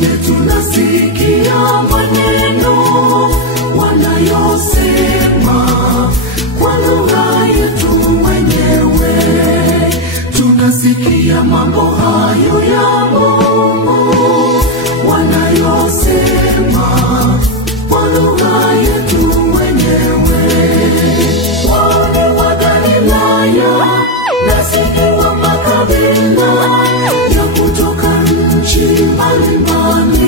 yetu nasikia maneno wanayosema kwa lugha yetu wenyewe. Tunasikia mambo hayo ya Mungu wanayosema kwa lugha yetu wenyewe. Wale wa Galilaya nasikia makabila ya kutoka nchi mbalimbali